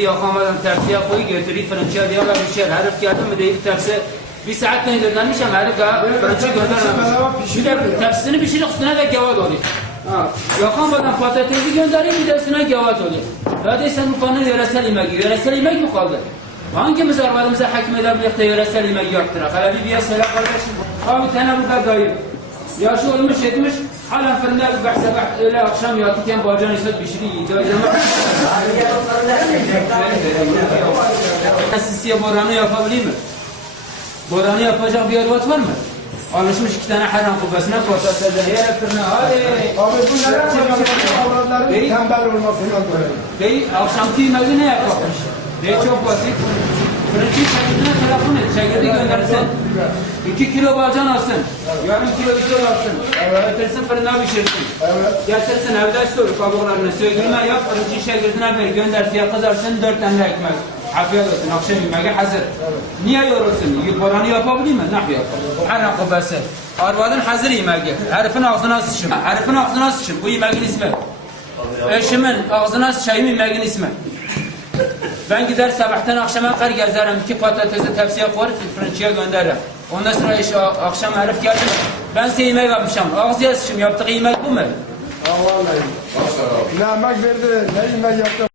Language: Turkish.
Yakamadan tepsiye koyu getirip fırıncıya diyorlar bir şey herif geldi mi deyip tepsi bir saat ne göndermiş ama herif daha fırıncı göndermemiş. Bir de tepsisini pişirip üstüne de gavat oluyor. Ha, Yakamadan patatesi göndereyim bir de üstüne gavat oluyor. Hadi sen Urfa'nın yöresel yemeği, yöresel yemek mi kaldı? Hangimiz arvadımıza hakim edebilip de yöresel yemek yaptırak? Hele bir bir söyle kardeşim. Abi tane burada dayı. Yaşı olmuş etmiş, halen fırında bir bahse bah öyle akşam yatırken bacağını ise pişiriyor. O zaman Sisiye boranı yapabilir mi? Boranı yapacak bir yervat var mı? Alışmış iki tane haram kubesine patatesden yere fırına hadi. Abi bu neden avradların Değil. tembel olmasından dolayı. Bey akşamki yemeği ne yapmış? Bey çok basit. Et. Çekirdeği göndersin. İki kilo bacan alsın. Yarım kilo üzüm alsın. Getirsin fırına pişirsin. Evet. Getirsin evde sor kabuklarını. Sökülme yap. Fırıncı çekirdeğine ver. Gönder fiyat kızarsın. Dört tane ekmek. Afiyet olsun. Akşam yemeği hazır. Niye yorulsun? Boranı yapabilir mi? Ne yapar? Haram kubesi. Arvadın hazır yemeği. Herifin ağzına sıçın. Herifin ağzına sıçın. Bu yemeğin ismi. Eşimin ağzına sıçayım yemeğin ismi. Ben gider sabahtan akşama kadar gezerim. iki patatesi tepsiye koyup fırıncıya gönderirim. Ondan sonra iş, akşam herif geldi. Ben size yemek yapmışım. Ağzıya sıçayım. Yaptığı yemek bu mu? Ha vallahi. Ne emek verdi, ne yemek yaptı.